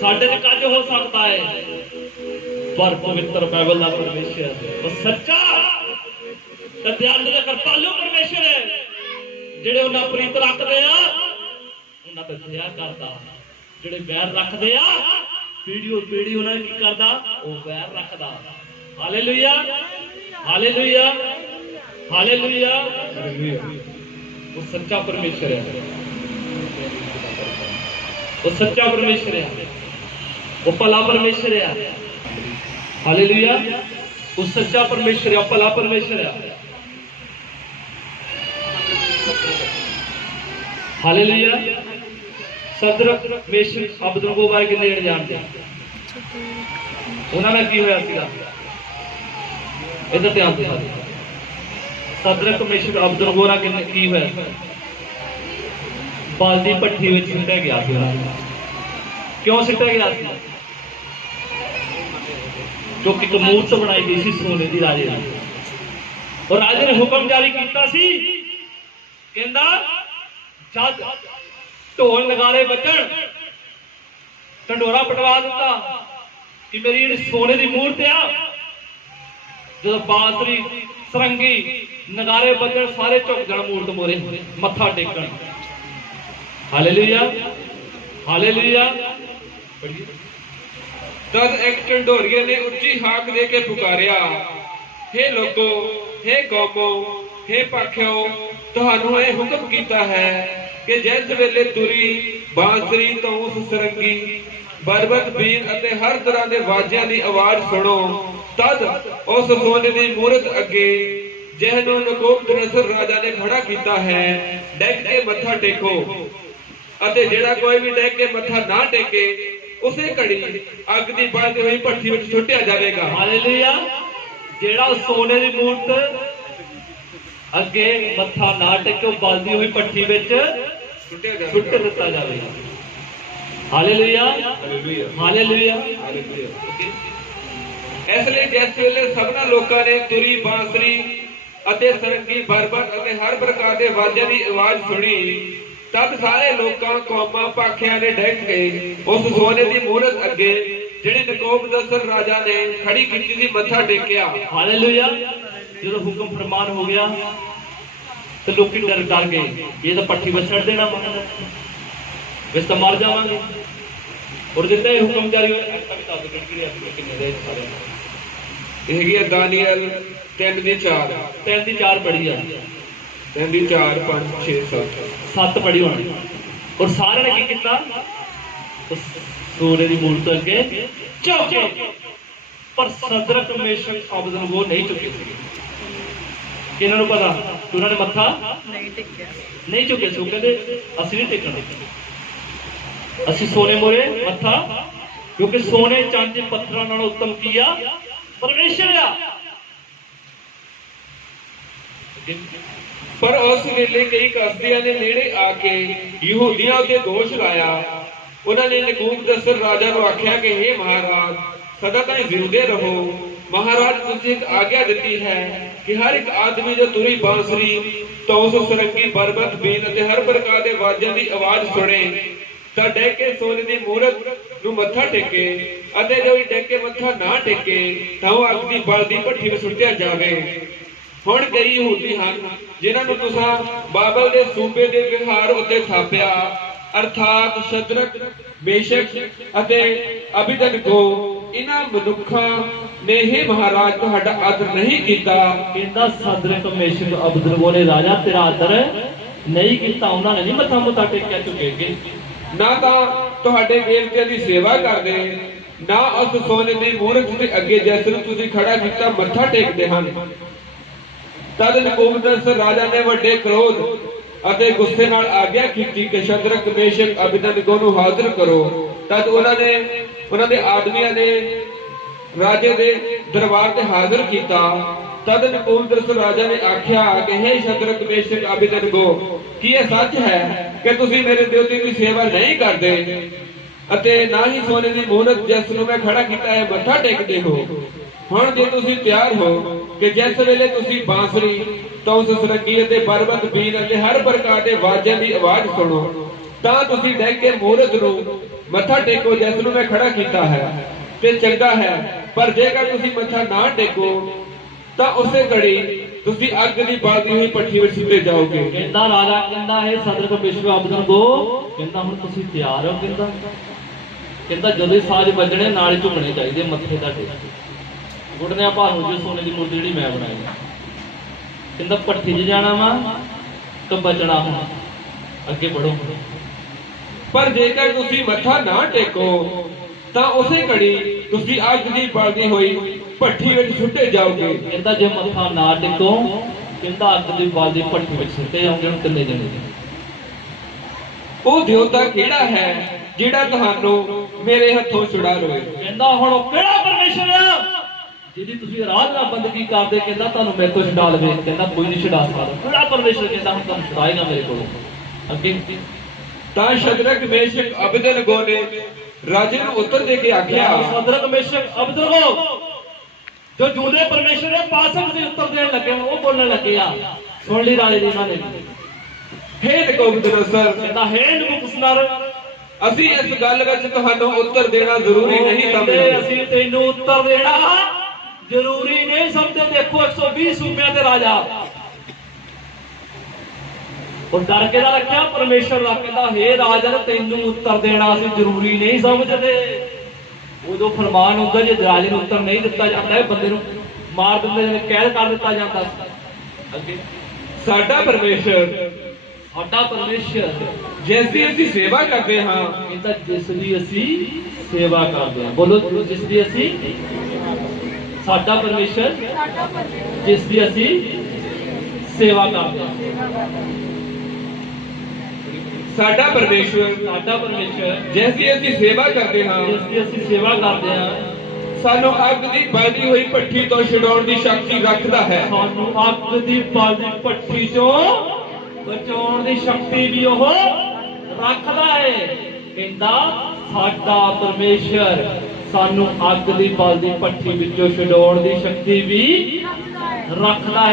ਸਾਡੇ 'ਚ ਕੱਜ ਹੋ ਸਕਦਾ ਹੈ, ਪਰ ਪਵਿੱਤਰ ਬਾਈਬਲ ਦਾ ਪਰਮੇਸ਼ਰ ਉਹ ਸੱਚਾ ਤੇ ਦਿਆਲੂ ਤੇ ਕਿਰਪਾਲੂ ਪਰਮੇਸ਼ਰ ਹੈ। ਜਿਹੜੇ ਉਹਨਾਂ ਪ੍ਰੀਤ ਰੱਖਦੇ ਆ ਉਹਨਾਂ ਤੇ ਦਇਆ ਕਰਦਾ, ਜਿਹੜੇ ਵੈਰ ਰੱਖਦੇ ਆ ਪੀੜੀ ਉਹਨਾਂ ਨੇ ਕੀ ਕਰਦਾ, ਉਹ ਵੈਰ ਰੱਖਦਾ। Hallelujah, hallelujah, hallelujah. ਉਹ ਸੱਚਾ ਪਰਮੇਸ਼ਰ ਹੈ, ਉਹ ਸੱਚਾ ਪਰਮੇਸ਼ਰ ਹੈ, ਉਹ ਭਲਾ ਪਰਮੇਸ਼ਰ ਹੈ। ਹਾਲੇਲੂਇਆ। ਉਹ ਸੱਚਾ ਪਰਮੇਸ਼ਰ ਹੈ, ਭਲਾ ਪਰਮੇਸ਼ਰ ਹੈ। ਹਾਲੇਲੂਇਆ। ਸਦਰਕ, ਮੇਸ਼ਕ, ਅਬਦਨਗੋ ਬਾਰੇ ਕਿੰਨੇ ਜਣੇ ਜਾਣਦੇ? ਉਹਨਾਂ ਨਾਲ ਕੀ ਹੋਇਆ ਸੀਗਾ? ਇਹਦਾ ਧਿਆਨ ਦਿਓ। ਸਦਰਕ, ਮੇਸ਼ਕ, ਅਬਦਨਗੋ ਨਾਲ ਕੀ ਹੋਇਆ? ਬਾਲਦੀ ਭੱਠੀ ਵਿੱਚ ਸਿੱਟਿਆ ਗਿਆ ਸੀ ਉਹਨਾਂ ਨੂੰ। ਕਿਉਂ ਸਿੱਟਿਆ ਗਿਆ ਸੀ? ਕਿਉਂਕਿ ਇੱਕ ਮੂਰਤ ਬਣਾਈ ਗਈ ਸੀ ਸੋਨੇ ਦੀ ਰਾਜੇ ਦੀ, ਔਰ ਰਾਜੇ ਨੇ ਹੁਕਮ ਜਾਰੀ ਕੀਤਾ ਸੀ, ਕਹਿੰਦਾ ਜਦ ਢੋਲ ਨਗਾਰੇ ਵੱਜਣ, ਢੰਡੋਰਾ ਪਟਵਾ ਦਿੱਤਾ ਕਿ ਮੇਰੀ ਜਿਹੜੀ ਸੋਨੇ ਦੀ ਮੂਰਤ ਆ, ਜਦੋਂ ਬਾਂਸੁਰੀ, ਸਰੰਗੀ, ਨਗਾਰੇ ਵੱਜਣ, ਸਾਰੇ ਝੁਕ ਜਾਣ ਮੂਰਤ ਮੋਰੇ, ਮੱਥਾ ਟੇਕਣ। Hallelujah, hallelujah. ਤਦ ਇੱਕ ਢੰਡੋਰੀਏ ਨੇ ਉੱਚੀ ਹਾਕ ਦੇ ਕੇ ਪੁਕਾਰਿਆ, ਹੇ ਲੋਕੋ, ਹੇ ਕੌਮੋ, ਹੇ ਪਾਖਿਓ, ਤੁਹਾਨੂੰ ਇਹ ਹੁਕਮ ਕੀਤਾ ਹੈ ਕਿ ਜਿਸ ਵੇਲੇ ਤੁਰੀ, ਬਾਂਸਰੀ, ਧੌਂਸ, ਸਰੰਗੀ, ਬਰਬਤ, ਬੀਨ ਅਤੇ ਹਰ ਤਰ੍ਹਾਂ ਦੇ ਵਾਜਿਆਂ ਦੀ ਆਵਾਜ਼ ਸੁਣੋ, ਤਦ ਉਸ ਸੋਨੇ ਦੀ ਮੂਰਤ ਅੱਗੇ ਜਿਹਨੂੰ ਨਬੂਕਦਨੇਸਰ ਰਾਜਾ ਨੇ ਖੜਾ ਕੀਤਾ ਹੈ ਡਿੱਗ ਕੇ ਮੱਥਾ ਟੇਕੋ, ਅਤੇ ਜਿਹੜਾ ਕੋਈ ਵੀ ਡਿੱਗ ਕੇ ਮੱਥਾ ਨਾ ਟੇਕੇ ਉਸੇ ਘੜੀ ਅੱਗ ਦੀ ਬਲਦੀ ਹੋਈ ਭੱਠੀ ਵਿੱਚ ਸੁੱਟਿਆ ਜਾਵੇਗਾ। ਹਾਲੇਲੂਇਆ। ਜਿਹੜਾ ਸੋਨੇ ਦੀ ਮੂਰਤ ਅੱਗੇ ਮੱਥਾ ਨਾ ਟੇਕੇ ਉਹ ਬਲਦੀ ਹੋਈ ਭੱਠੀ ਵਿੱਚ ਸੁੱਟ ਦਿੱਤਾ ਜਾਵੇਗਾ। Hallelujah, hallelujah. ਇਸ ਲਈ ਜਿਸ ਵੇਲੇ ਸਭਨਾਂ ਲੋਕਾਂ ਨੇ ਤੁਰੀ, ਬਾਂਸਰੀ ਅਤੇ ਸਰੰਗੀ, ਬਰਬਤ ਅਤੇ ਹਰ ਪ੍ਰਕਾਰ ਦੇ ਵਾਜਿਆਂ ਦੀ ਆਵਾਜ਼ ਸੁਣੀ, ਤਦ ਸਾਰੇ ਲੋਕਾਂ, ਕੌਮਾਂ, ਪਾਖਿਆਂ ਨੇ ਡਿੱਗ ਕੇ ਉਸ ਸੋਨੇ ਦੀ ਮੂਰਤ ਅੱਗੇ ਜਿਹੜੀ ਨਬੂਕਦਨੇਸਰ ਰਾਜਾ ਨੇ ਖੜੀ ਕੀਤੀ ਸੀ ਮੱਥਾ ਟੇਕਿਆ। ਹਾਲੇਲੂਇਆ। ਜਦੋਂ ਹੁਕਮ ਫਰਮਾਨ ਹੋ ਗਿਆ ਤੇ ਲੋਕੀ ਡਰ ਗਏ, ਇਹ ਤਾਂ ਪੱਠੀ ਵਿੱਚ ਛੱਡ ਦੇਣਾ, ਇਸ ਤਾਂ ਮਰ ਜਾਵਾਂਗੇ। ਔਰ ਜਿੱਦਾਂ ਇਹ ਹੁਕਮ ਜਾਰੀ ਹੋਇਆ, ਕਿੰਨੇ ਦੇ ਇਹ ਹੈਗੀ ਆ ਦਾਨੀਏਲ 3:4 3:4 ਪੜ੍ਹੀ ਆ, 3:4, 5, 6, 7 ਪੜ੍ਹੀ ਹੋਣੀ। ਔਰ ਸਾਰਿਆਂ ਨੇ ਕੀ ਕੀਤਾ? ਉਸ ਸੋਨੇ ਦੀ ਮੂਰਤ ਅੱਗੇ ਝੁਕੇ, ਪਰ ਸਦਰਕ, ਮੇਸ਼ਕ, ਅਬਦਨਗੋ ਨਹੀਂ ਝੁਕੇ ਸੀ। ਇਹਨਾਂ ਨੂੰ ਪਤਾ ਕਿ ਉਹਨਾਂ ਨੇ ਮੱਥਾ ਨਹੀਂ ਝੁਕੇ ਸੋ ਕਹਿੰਦੇ ਅਸੀਂ ਨਹੀਂ ਟੇਕਣਾ, ਅਸੀਂ ਸੋਨੇ ਮੋਰੇ ਮੱਥਾ, ਕਿਉਂਕਿ ਸੋਨੇ, ਚਾਂਦੀ, ਪੱਥਰਾਂ ਨਾਲੋਂ ਉੱਤਮ ਕੀ ਆ? ਪਰਮੇਸ਼ਰ ਆ। ਪਰ ਉਸ ਵੇਲੇ ਕਈ ਕਸਦੀਆਂ ਦੇ ਨੇੜੇ ਆ ਕੇ ਯਹੂਦੀਆਂ ਉੱਤੇ ਦੋਸ਼ ਲਾਇਆ। ਉਹਨਾਂ ਨੇ ਨਬੂਕਦਨੇਸਰ ਰਾਜਾ ਨੂੰ ਆਖਿਆ ਕਿ ਹੇ ਮਹਾਰਾਜ, ਸਦਾ ਤਾਈਂ ਜਿਉਂਦੇ ਰਹੋ। ਮਹਾਰਾਜ, ਤੁਸੀਂ ਇੱਕ ਆਗਿਆ ਦਿੱਤੀ ਹੈ ਕਿ ਹਰ ਇੱਕ ਆਦਮੀ ਜੋ ਤੁਰੀ, ਬਾਂਸਰੀ, ਧੌਂਸ, ਸਰੰਗੀ, ਬਰਬਤ, ਬੀਨ ਅਤੇ ਹਰ ਪ੍ਰਕਾਰ ਦੇ ਵਾਜਿਆਂ ਦੀ ਆਵਾਜ਼ ਸੁਣੇ ਤਾਂ ਡਿੱਗ ਕੇ ਸੋਨੇ ਦੀ ਮੂਰਤ ਨੂੰ ਮੱਥਾ ਟੇਕੇ, ਅਤੇ ਜੋ ਡਿੱਗ ਕੇ ਮੱਥਾ ਨਾ ਟੇਕੇ ਤਾਂ ਉਹ ਅੱਗ ਦੀ ਬਲਦੀ ਭੱਠੀ ਵਿੱਚ ਸੁੱਟਿਆ ਜਾਵੇ। ਹੁਣ ਕਈ ਯਹੂਦੀ ਹਨ ਜਿਨ੍ਹਾਂ ਨੂੰ ਤੁਸੀਂ ਬਾਬਲ ਦੇ ਸੂਬੇ ਦੇ ਵਿਹਾਰ ਉੱਤੇ ਥਾਪਿਆ, ਅਰਥਾਤ ਸ਼ਦਰਕ, ਮੇਸ਼ਕ ਅਤੇ ਅਬੇਦਨਗੋ। ਇਹਨਾਂ ਮਨੁੱਖਾਂ ਨੇ ਹੀ ਮਹਾਰਾਜ ਤੁਹਾਡਾ ਆਦਰ ਨਹੀਂ ਕੀਤਾ। ਕਹਿੰਦਾ ਸਦਰਕ, ਮੇਸ਼ਕ, ਅਬਦਨਗੋ ਨੇ ਰਾਜਾ ਤੇਰਾ ਆਦਰ ਨਹੀਂ ਕੀਤਾ। ਉਹਨਾਂ ਨੇ ਨਹੀਂ ਮੱਥਾ ਮੁੱਥਾ ਟੇਕਿਆ ਝੁਕੇ, ਨਾ ਤਾਂ ਤੁਹਾਡੇ ਦੇਵਤਿਆਂ ਦੀ ਸੇਵਾ ਕਰਦੇ, ਨਾ ਉਸ ਸੋਨੇ ਦੀ ਮੂਰਤ ਦੇ ਅੱਗੇ ਜਿਸ ਨੂੰ ਤੁਸੀਂ ਖੜਾ ਕੀਤਾ ਮੱਥਾ ਟੇਕਦੇ ਹਨ। ਤਦ ਨਬੂਕਦਨੇਸਰ ਰਾਜਾ ਨੇ ਵੱਡੇ ਕ੍ਰੋਧ ਅਤੇ ਗੁੱਸੇ ਨਾਲ ਆਗਿਆ ਕੀਤੀ ਕਿ ਸ਼ਦਰਕ, ਮੇਸ਼ਕ, ਅਬੇਦਨਗੋ ਨੂੰ ਹਾਜ਼ਰ ਕਰੋ। ਤਦ ਉਹਨਾਂ ਦੇ ਆਦਮੀਆਂ ਨੇ ਰਾਜੇ ਦੇ ਦਰਬਾਰ ਤੇ ਹਾਜ਼ਰ ਕੀਤਾ। ਤਦ ਨਬੂਕਦਨੇਸਰ ਰਾਜਾ ਨੇ ਆਖਿਆ ਕਿ ਹੇ ਸ਼ਦਰਕ, ਮੇਸ਼ਕ, ਅਬੇਦਨਗੋ, ਕੀ ਇਹ ਸੱਚ ਹੈ ਕਿ ਤੁਸੀਂ ਮੇਰੇ ਦੇਵਤੇ ਦੀ ਸੇਵਾ ਨਹੀਂ ਕਰਦੇ ਅਤੇ ਨਾ ਹੀ ਸੋਨੇ ਦੀ ਮੂਰਤ ਜਿਸ ਨੂੰ ਮੈਂ ਖੜਾ ਕੀਤਾ ਹੈ ਮੱਥਾ ਟੇਕਦੇ ਹੋ? ਹੁਣ ਜੇ ਤੁਸੀਂ ਤਿਆਰ ਹੋ ਕਿ ਜਿਸ ਵੇਲੇ ਤੁਸੀਂ ਬਾਂਸਰੀ, ਧੌਂਸ, ਸਰੰਗੀ ਅਤੇ ਬਰਬਤ, ਬੀਨ ਅਤੇ ਹਰ ਪ੍ਰਕਾਰ ਦੇ ਵਾਜਿਆਂ ਦੀ ਆਵਾਜ਼ ਸੁਣੋ ਤਾਂ ਤੁਸੀਂ ਡਿੱਗ ਕੇ ਮੂਰਤ ਨੂੰ ਮੱਥਾ ਟੇਕੋ ਜਿਸ ਨੂੰ ਮੈਂ ਖੜਾ ਕੀਤਾ ਹੈ, ਤੇ ਚੰਗਾ ਹੈ। ਪਰ ਜੇਕਰ ਤੁਸੀਂ ਮੱਥਾ ਨਾ ਟੇਕੋ ਤਾਂ ਉਸੇ ਘੜੀ ਤੁਸੀਂ ਅੱਗ ਦੀ ਬਲਦੀ ਹੋਈ ਭੱਠੀ ਵਿੱਚ ਸੁੱਟੇ ਜਾਓਗੇ। ਕਹਿੰਦਾ ਰਾਜਾ, ਕਹਿੰਦਾ ਇਹ ਸਦਰਕ, ਮੇਸ਼ਕ, ਅਬਦਨਗੋ, ਕਹਿੰਦਾ ਹੁਣ ਤੁਸੀਂ ਤਿਆਰ ਹੋ? ਕਹਿੰਦਾ ਜਦੋਂ ਹੀ ਸਾਜ਼ ਵੱਜਣੇ ਨਾਲ ਹੀ ਝੁਕਣੇ ਚਾਹੀਦੇ ਮੱਥੇ ਦਾ ਟੇਕ, ਗੁੱਡਨਿਆਂ ਭਾਰ ਹੋ ਜੇ ਸੋਨੇ ਦੀ ਮੂਰਤੀ ਜਿਹੜੀ ਮੈਂ ਬਣਾਈ। ਕਹਿੰਦਾ ਭੱਠੀ 'ਚ ਜਾਣਾ ਵਾ ਤਾਂ ਬਚਣਾ ਹੁਣ, ਅੱਗੇ बढ़ो। ਪਰ ਜੇਕਰ ਤੁਸੀਂ ਮੱਥਾ ਨਾ ਟੇਕੋ ਤਾਂ ਉਸੇ ਘੜੀ ਤੁਸੀਂ ਅੱਗ ਦੀ ਬਲਦੀ ਹੋਈ ਭੱਠੀ ਵਿੱਚ ਸੁੱਟੇ ਜਾਓਗੇ। ਕਹਿੰਦਾ ਜੇ ਮੱਥਾ ਨਾ ਟੇਕੋ, ਕਹਿੰਦਾ ਅੱਗ ਦੀ ਬਲਦੀ ਭੱਠੀ ਵਿੱਚ ਸੁੱਟੇ ਜਾਓਗੇ। ਹੁਣ ਕਿੰਨੇ ਜਣੇ? ਉਹ ਦੇਵਤਾ ਕਿਹੜਾ ਹੈ ਜਿਹੜਾ ਤੁਹਾਨੂੰ ਮੇਰੇ ਹੱਥੋਂ ਛੁਡਾ ਲਵੇ? ਕਹਿੰਦਾ ਹੁਣ ਉਹ ਕਿਹੜਾ ਪਰਮੇਸ਼ਰ ਆ ਜਿਹਦੀ ਤੁਸੀਂ ਆਰਾਧਨਾ ਬੰਦਗੀ ਕਰਦੇ, ਕਹਿੰਦਾ ਤੁਹਾਨੂੰ ਮੇਰੇ ਤੋਂ ਛੁਡਾ ਲਵੇ? ਕਹਿੰਦਾ ਕੋਈ ਨਹੀਂ ਛੁਡਾ ਸਕਦਾ। ਕਿਹੜਾ ਪਰਮੇਸ਼ਰ? ਕਹਿੰਦਾ ਹੁਣ ਤੁਹਾਨੂੰ ਛੁਡਾਏਗਾ ਮੇਰੇ ਕੋਲੋਂ। ਅੱਗੇ ਤਾਂ ਸ਼ਦਰਕ, ਮੇਸ਼ਕ, ਅਬੇਦਨਗੋ ਨੇ ਰਾਜੇ ਨੂੰ ਉੱਤਰ ਦੇ ਕੇ ਆਖਿਆ, ਸਦਰਕ, ਮੇਸ਼ਕ, ਅਬੇਦਨਗੋ, ਜੋ ਜੂਦੇ ਪਰਮੇਸ਼ਰ ਦੇ ਪਾਸੋਂ ਦੇ ਉੱਤਰ ਦੇਣ ਲੱਗੇ, ਉਹ ਬੋਲਣ ਲੱਗੇ ਆ। ਸੁਣ ਲਈ ਰਾਜੇ ਦੀ ਇਹਨਾਂ ਨੇ। ਹੇ ਨਬੂਕਦਨੇਸਰ, ਕਹਿੰਦਾ ਹੇ ਨਬੂਕਦਨੇਸਰ, ਅਸੀਂ ਇਸ ਗੱਲ ਵਿੱਚ ਤੁਹਾਨੂੰ ਉੱਤਰ ਦੇਣਾ ਜ਼ਰੂਰੀ ਨਹੀਂ ਸਮਝਦੇ। ਅਸੀਂ ਤੈਨੂੰ ਉੱਤਰ ਦੇਣਾ ਜ਼ਰੂਰੀ ਨਹੀਂ ਸਮਝਦੇ। ਦੇਖੋ 120 ਸੂਬਿਆਂ ਤੇ ਰਾਜਾ, ਉਹ ਡਰ ਕੇ ਦਾ ਰੱਖਿਆ ਪਰਮੇਸ਼ਰ ਦਾ। ਕਹਿੰਦਾ ਹੇ ਰਾਜਨ, ਤੈਨੂੰ ਉੱਤਰ ਦੇਣਾ ਅਸੀਂ ਜ਼ਰੂਰੀ ਨਹੀਂ ਸਮਝਦੇ। ਉਦੋਂ ਫਰਮਾਨ ਹੁੰਦਾ ਜੇ ਰਾਜੇ ਨੂੰ ਉੱਤਰ ਨਹੀਂ ਦਿੱਤਾ ਜਾਂਦਾ ਹੈ ਬੰਦੇ ਨੂੰ ਮਾਰ ਦਿੰਦੇ ਨੇ, ਕੈਦ ਕਰ ਦਿੱਤਾ ਜਾਂਦਾ ਸੀ। ਅੱਗੇ ਸਾਡਾ ਪਰਮੇਸ਼ਰ ਸਾਡਾ ਪਰਮੇਸ਼ਰ ਜਿਸ ਦੀ ਅਸੀਂ ਸੇਵਾ ਕਰਦੇ ਹਾਂ, ਕਹਿੰਦਾ ਜਿਸ ਦੀ ਅਸੀਂ ਸੇਵਾ ਕਰਦੇ ਹਾਂ। ਬੋਲੋ ਜਿਸ ਦੀ ਅਸੀਂ, ਸਾਡਾ ਪਰਮੇਸ਼ਰ ਜਿਸ ਦੀ ਅਸੀਂ ਸੇਵਾ ਕਰਦੇ ਹਾਂ। ਸਾਡਾ ਪਰਮੇਸ਼ਰ ਸਾਡਾ ਪਰਮੇਸ਼ਰ ਜਿਸ ਦੀ ਅਸੀਂ ਸੇਵਾ ਕਰਦੇ ਹਾਂ, ਜਿਸ ਦੀ ਅਸੀਂ ਸੇਵਾ ਕਰਦੇ ਹਾਂ, ਸਾਨੂੰ ਅੱਗ ਦੀ ਬਲਦੀ ਹੋਈ ਭੱਠੀ ਤੋਂ ਛਡਾਉਣ ਦੀ ਸ਼ਕਤੀ ਰੱਖਦਾ ਹੈ। ਸਾਨੂੰ ਅੱਗ ਦੀ ਬਲਦੀ ਭੱਠੀ ਚੋਂ ਬਚਾਉਣ ਦੀ ਸ਼ਕਤੀ ਵੀ ਉਹ ਰੱਖਦਾ ਹੈ। ਕਹਿੰਦਾ ਸਾਡਾ ਪਰਮੇਸ਼ਰ ਸਾਨੂੰ ਅੱਗ ਦੀ ਬਲਦੀ ਭੱਠੀ ਵਿੱਚੋਂ ਛਡਾਉਣ ਦੀ ਸ਼ਕਤੀ ਵੀ ਰੱਖਦਾ ਹੈ।